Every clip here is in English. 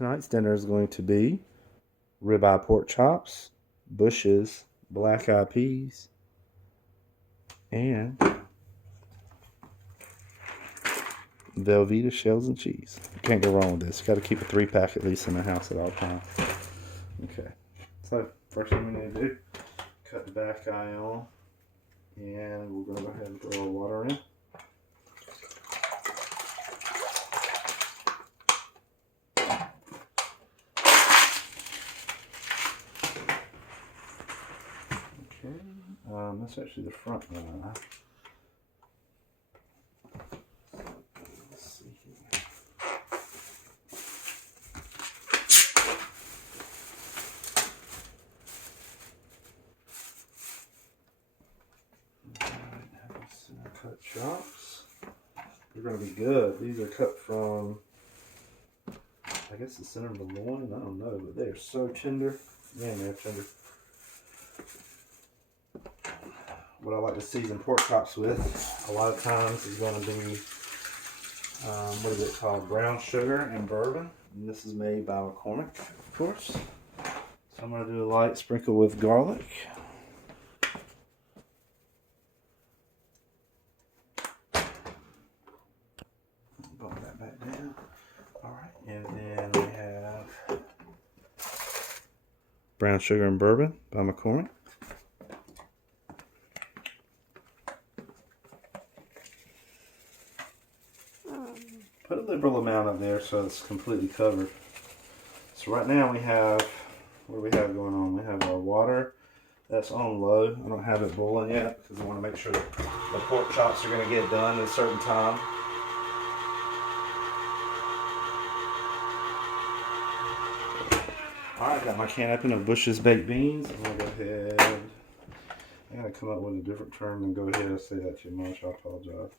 Tonight's dinner is going to be ribeye pork chops, Bush's black eyed peas, and Velveeta shells and cheese. You can't go wrong with this. You got to keep a 3-pack at least in the house at all times. Okay, so first thing we need to do, cut the back eye on, and we're going to go ahead and throw our water in. That's actually the front eye. Let's see here. Alright, cut chops. They're going to be good. These are cut from, I guess, the center of the loin. I don't know, but they are so tender. Man, they're tender. What I like to season pork chops with a lot of times is going to be, what is it called? Brown sugar and bourbon. And this is made by McCormick, of course. So I'm going to do a light sprinkle with garlic. Bump that back down. Alright, and then we have brown sugar and bourbon by McCormick. Put a liberal amount up there so it's completely covered. So right now we have, what do we have going on? We have our water that's on low. I don't have it boiling yet because I want to make sure that the pork chops are going to get done at a certain time. Alright, got my can open of Bush's baked beans. I'm going to go ahead. I got to come up with a different term than go ahead and say that too much. I apologize.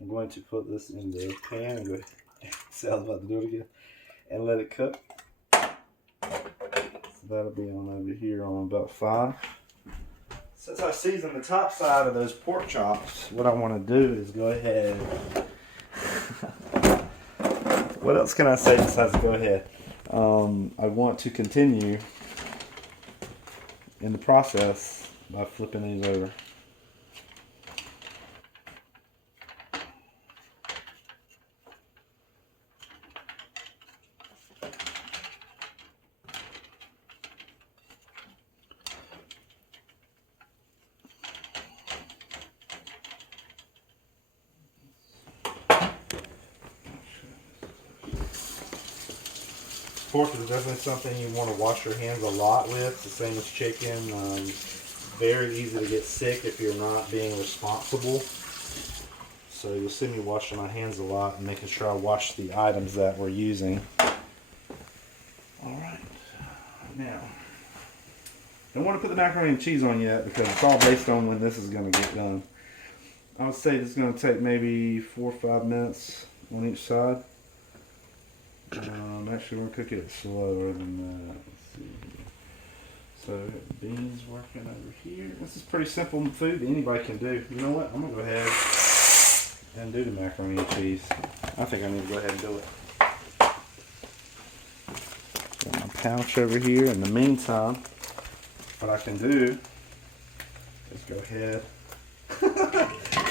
I'm going to put this in the pan and go ahead. See, I was about to do it again. And let it cook. So that'll be on over here on about 5. Since I seasoned the top side of those pork chops, what I want to do is go ahead. What else can I say besides go ahead? I want to continue in the process by flipping these over. Pork is definitely something you want to wash your hands a lot with. It's the same as chicken. Very easy to get sick if you're not being responsible. So you'll see me washing my hands a lot and making sure I wash the items that we're using. Alright. Now, don't want to put the macaroni and cheese on yet because it's all based on when this is going to get done. I would say it's going to take maybe 4 or 5 minutes on each side. Actually, we're going to cook it slower than that. Let's see. So, beans working over here. This is pretty simple food that anybody can do. You know what? I'm going to go ahead and do the macaroni and cheese. I think I need to go ahead and do it. Got my pouch over here. In the meantime, what I can do is go ahead.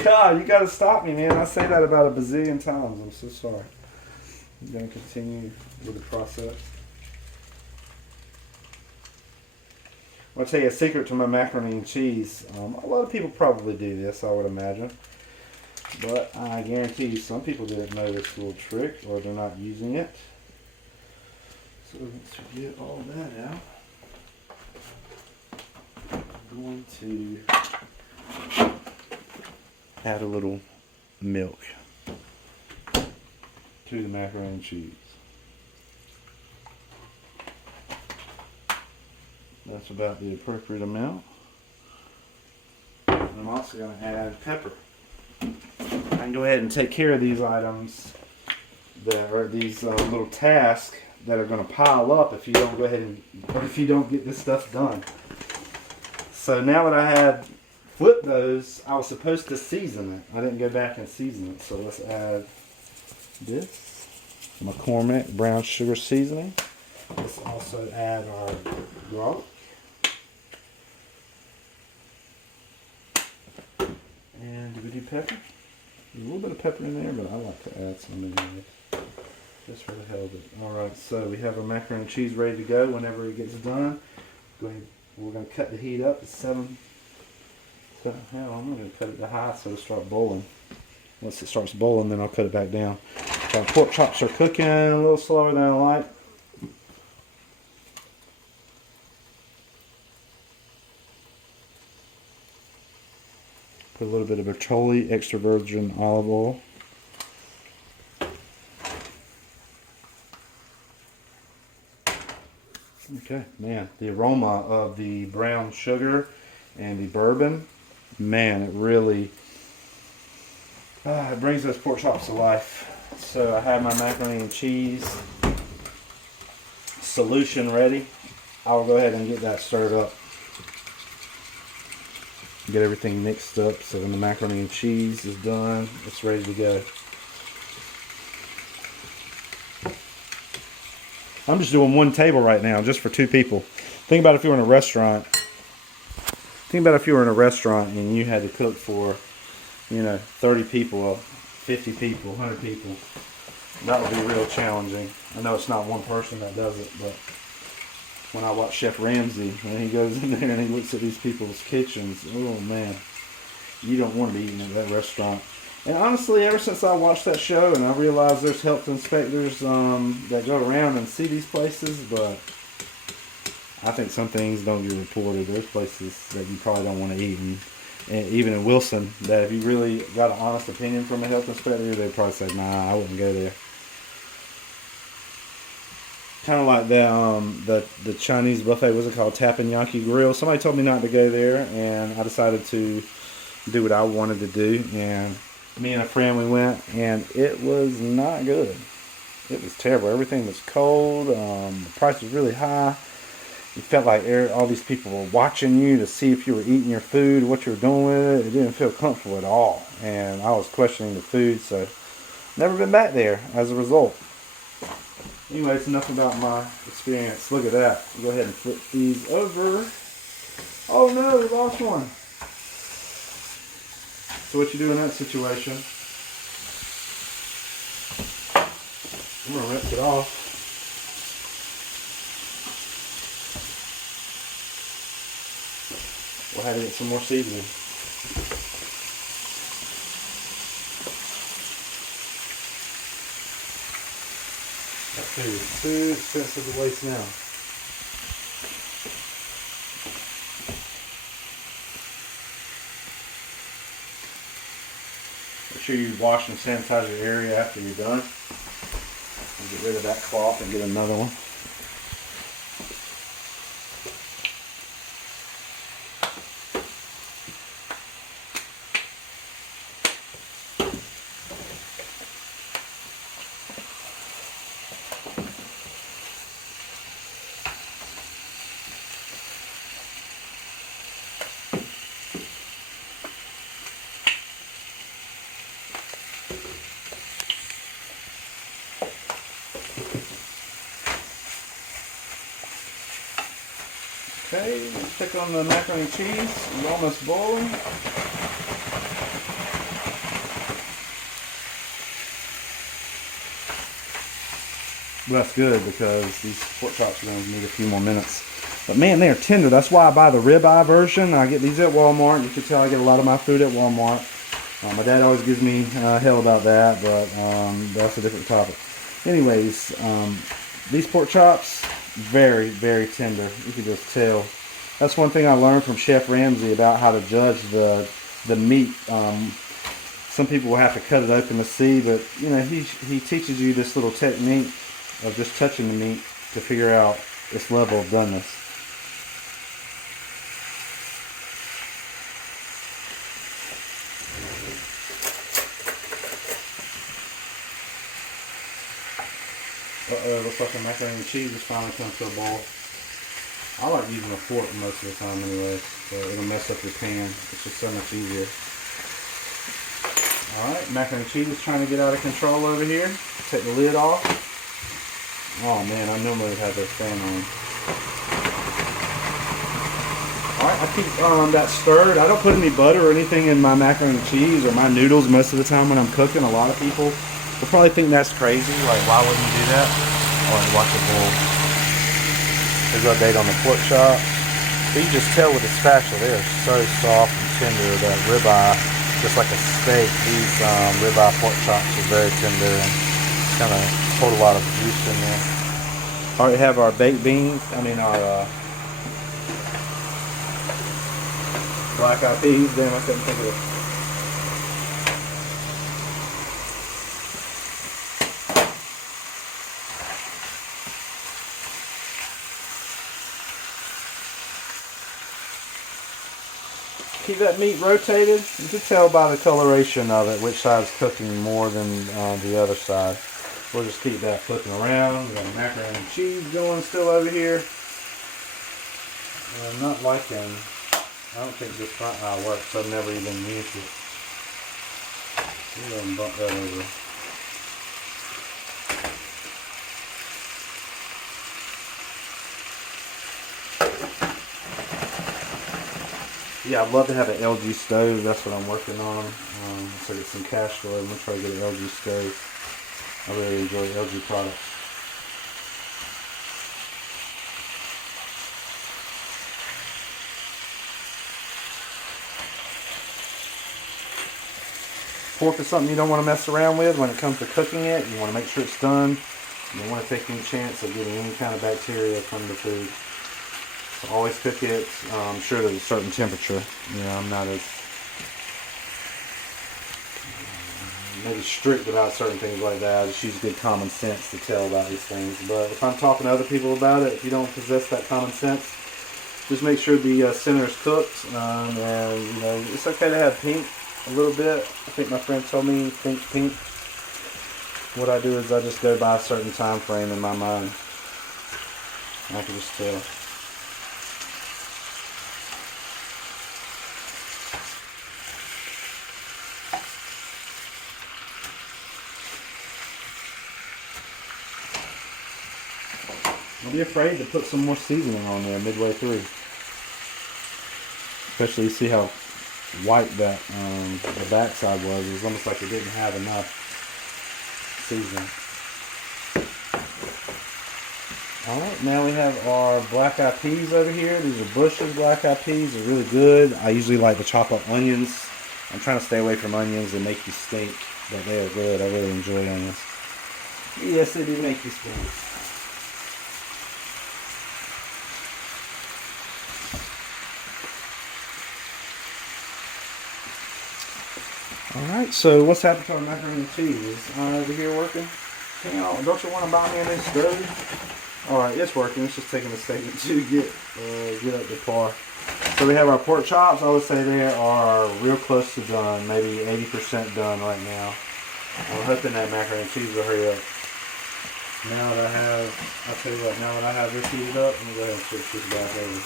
God, you got to stop me, man. I say that about a bazillion times. I'm so sorry. I'm going to continue with the process. I'll tell you a secret to my macaroni and cheese. A lot of people probably do this, I would imagine. But I guarantee you some people didn't know this little trick or they're not using it. So once we get all that out, I'm going to add a little milk to the macaroni and cheese. That's about the appropriate amount. And I'm also going to add pepper. I can go ahead and take care of these items that are these little tasks that are going to pile up if you don't go ahead and, or if you don't get this stuff done. So now that I had flipped those, I was supposed to season it. I didn't go back and season it. So let's add this McCormick brown sugar seasoning. Let's also add our garlic. And do we do pepper? There's a little bit of pepper in there, but I like to add some in there. Just for the hell of it. Alright, so we have our macaroni and cheese ready to go whenever it gets done. We're going to cut the heat up to 7. So, hell, I'm going to cut it to high so it'll start boiling. Once it starts boiling, then I'll cut it back down. So our pork chops are cooking a little slower than I like. Put a little bit of Bertolli extra virgin olive oil. Okay, man, the aroma of the brown sugar and the bourbon, man, it really it brings those pork chops to life. So I have my macaroni and cheese solution ready. I'll go ahead and get that stirred up. Get everything mixed up so when the macaroni and cheese is done, it's ready to go. I'm just doing one table right now, just for 2 people. Think about if you were in a restaurant. Think about if you were in a restaurant and you had to cook for, 30 people, or 50 people, 100 people. That would be real challenging. I know it's not one person that does it, but when I watch Chef Ramsay, when he goes in there and he looks at these people's kitchens, oh man, you don't want to be eating at that restaurant. And honestly, ever since I watched that show and I realized there's health inspectors that go around and see these places, but I think some things don't get reported. There's places that you probably don't want to eat, and even in Wilson, that if you really got an honest opinion from a health inspector, they'd probably say, nah, I wouldn't go there. Kind of like the Chinese buffet, what's it called, Teppanyaki Grill. Somebody told me not to go there, and I decided to do what I wanted to do, and me and a friend, we went, and it was not good. It was terrible. Everything was cold. The price was really high. You felt like all these people were watching you to see if you were eating your food, what you were doing with it. It didn't feel comfortable at all, and I was questioning the food, so never been back there as a result. Anyways, enough about my experience. Look at that. Go ahead and flip these over. Oh no, we lost one. So what you do in that situation, I'm going to rinse it off. We'll have to get some more seasoning. That food is too expensive to waste now. Make sure you wash and sanitize your area after you're done. And get rid of that cloth and get another one. Okay, let's check on the macaroni and cheese. It's almost boiling. Well, that's good because these pork chops are going to need a few more minutes. But man, they are tender. That's why I buy the ribeye version. I get these at Walmart. You can tell I get a lot of my food at Walmart. My dad always gives me hell about that, but that's a different topic. Anyways, these pork chops, very, very tender. You can just tell. That's one thing I learned from Chef Ramsay about how to judge the meat. Some people will have to cut it open to see, but he teaches you this little technique of just touching the meat to figure out its level of doneness. Looks like the macaroni and cheese is finally come to a boil. I like using a fork most of the time anyways, so it'll mess up your pan. It's just so much easier. Alright, macaroni and cheese is trying to get out of control over here. Take the lid off. Oh man, I normally have the fan on. Alright, I keep that stirred. I don't put any butter or anything in my macaroni and cheese or my noodles most of the time when I'm cooking. A lot of people will probably think that's crazy. Like, why wouldn't you do that? Alright, watch the bowl. Here's our update on the pork chop. So you just tell with the spatula, they're so soft and tender. That ribeye, just like a steak, these ribeye pork chops are very tender and kind of hold a lot of juice in there. Alright, we have our baked beans. Our black eyed peas. Damn, I couldn't think of it. Keep that meat rotated. You can tell by the coloration of it which side's cooking more than the other side. We'll just keep that flipping around. We got macaroni and cheese going still over here. I'm not liking. I don't think this front eye works. I've never even used it. I'm going to bump that over. Yeah, I'd love to have an LG stove. That's what I'm working on. So get some cash flow. I'm going to try to get an LG stove. I really enjoy LG products. Pork is something you don't want to mess around with when it comes to cooking it. You want to make sure it's done. You don't want to take any chance of getting any kind of bacteria from the food. So always cook it. I'm sure there's a certain temperature. You know, I'm not as maybe strict about certain things like that. I just use good common sense to tell about these things. But if I'm talking to other people about it, if you don't possess that common sense, just make sure the center is cooked. And you know, it's okay to have pink a little bit. I think my friend told me think pink. What I do is I just go by a certain time frame in my mind. I can just tell. Don't be afraid to put some more seasoning on there midway through. Especially you see how white that the backside was. It was almost like it didn't have enough seasoning. Alright, now we have our black eyed peas over here. These are Bush's black eyed peas. They're really good. I usually like to chop up onions. I'm trying to stay away from onions that make you stink, but they are good. I really enjoy onions. Yes, they do make you stink. Alright, so what's happened to our macaroni and cheese? Is over here working? Don't you want to buy me a new stove? Alright, it's working. It's just taking a second to get up to par. So we have our pork chops. I would say they are real close to done. Maybe 80% done right now. I'm hoping that macaroni and cheese will hurry up. Now that I'll tell you what, now that I have this heated up, I'm going to go ahead and switch this back over.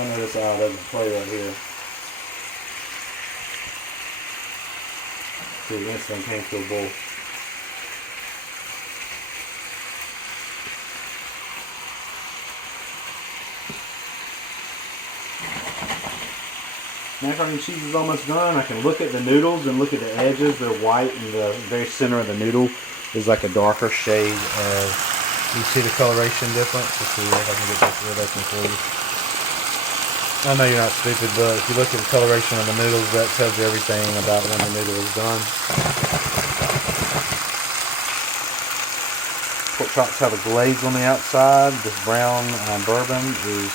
I know this eye doesn't play right here. See, instant came to a bowl. Macaroni and cheese is almost done. I can look at the noodles and look at the edges. They're white, and the very center of the noodle is like a darker shade of. You see the coloration difference? Let's see if I can get this real open for you. I know you're not stupid, but if you look at the coloration of the noodles, that tells you everything about when the noodle is done. Pork chops have a glaze on the outside. This brown bourbon is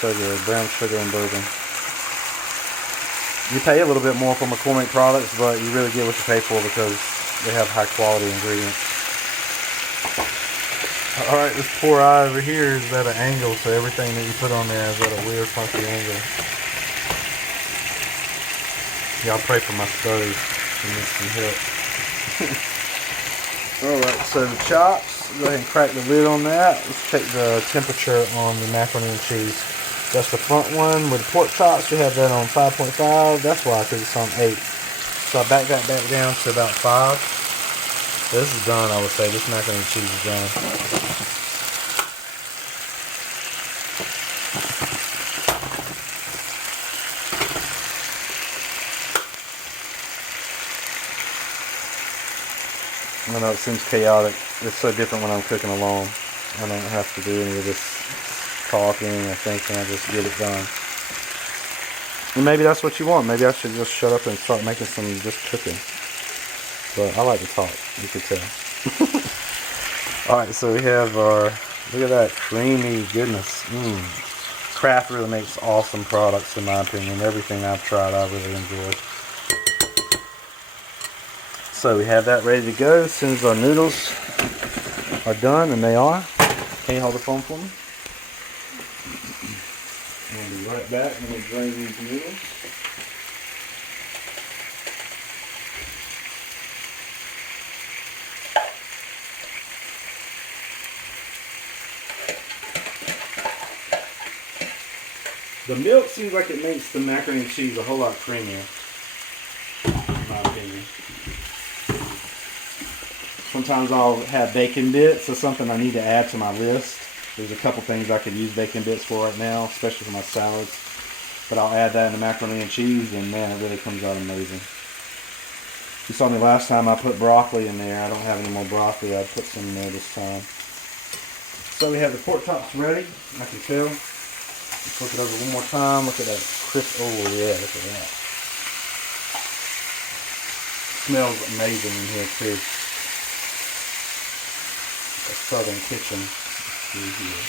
so good. Brown sugar and bourbon. You pay a little bit more for McCormick products, but you really get what you pay for because they have high quality ingredients. Alright, this poor eye over here is at an angle, so everything that you put on there is at a weird funky angle. Y'all pray for my stove. It needs some help. Alright, so the chops, go ahead and crack the lid on that. Let's check the temperature on the macaroni and cheese. That's the front one. With the pork chops, we have that on 5.5. That's why, because it's on 8. So I back that back down to about 5. This is done, I would say. This macaroni and cheese is done. I know it seems chaotic. It's so different when I'm cooking alone. I don't have to do any of this talking or thinking. I just get it done. And maybe that's what you want. Maybe I should just shut up and start making some just cooking. But I like to talk. You could tell. Alright, so we have our, look at that creamy goodness. Kraft really makes awesome products in my opinion. Everything I've tried I really enjoyed. So we have that ready to go as soon as our noodles are done, and they are. Can you hold the phone for me? I'll be right back and we'll drain these noodles. The milk seems like it makes the macaroni and cheese a whole lot creamier, in my opinion. Sometimes I'll have bacon bits or something I need to add to my list. There's a couple things I could use bacon bits for right now, especially for my salads. But I'll add that in the macaroni and cheese, and man, it really comes out amazing. You saw me last time I put broccoli in there. I don't have any more broccoli. I'll put some in there this time. So we have the pork chops ready, I can tell. Let's look it over one more time. Look at that crisp. Oh yeah, look at that. Smells amazing in here too. A southern kitchen. Let's see here.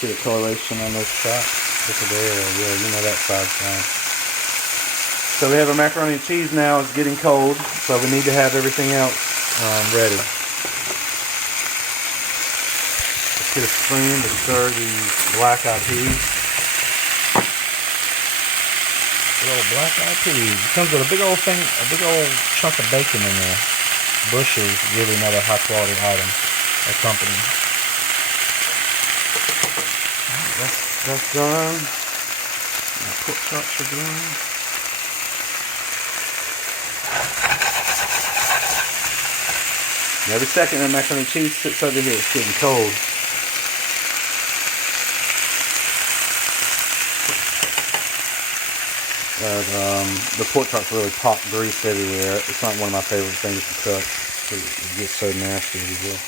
See the coloration on those chops? Look at there. Yeah, you know that side's fine. So we have our macaroni and cheese now. It's getting cold, so we need to have everything else ready. Let's get a spoon to stir the black-eyed peas. Good old black-eyed peas. It comes with a big old thing, a big old chunk of bacon in there. Bush is really another high-quality item or company. That's done. My pork chops are done. And every second that macaroni and cheese sits over here, it's getting cold. But the pork chops really pop grease everywhere. It's not one of my favorite things to cook. It gets so nasty everywhere.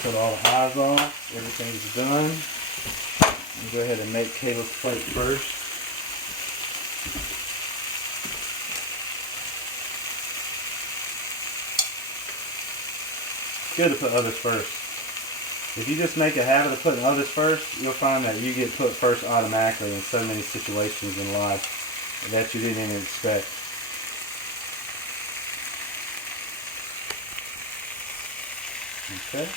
Put all the eyes off, everything's done. I'll go ahead and make Kayla's plate first. It's good to put others first. If you just make a habit of putting others first, you'll find that you get put first automatically in so many situations in life that you didn't even expect. Okay.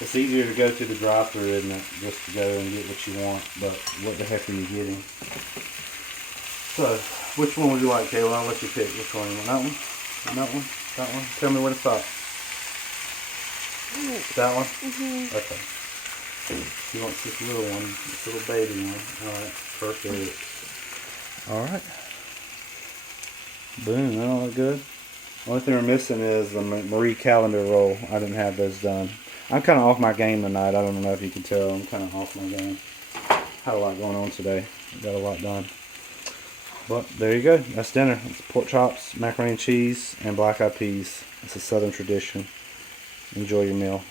It's easier to go to the drive-thru, isn't it? Just to go and get what you want, but what the heck are you getting? So, which one would you like, Kayla? I'll let you pick. Which one? You want that one? That one? That one? Tell me where to stop. That one? Mm-hmm. Okay. He wants this little one, this little baby one. Alright, perfect. Alright. Boom, that all look good. Only thing we're missing is the Marie Callender roll. I didn't have those done. I'm kind of off my game tonight. I don't know if you can tell. I'm kind of off my game. Had a lot going on today. Got a lot done. But there you go. That's dinner. It's pork chops, macaroni and cheese, and black-eyed peas. It's a southern tradition. Enjoy your meal.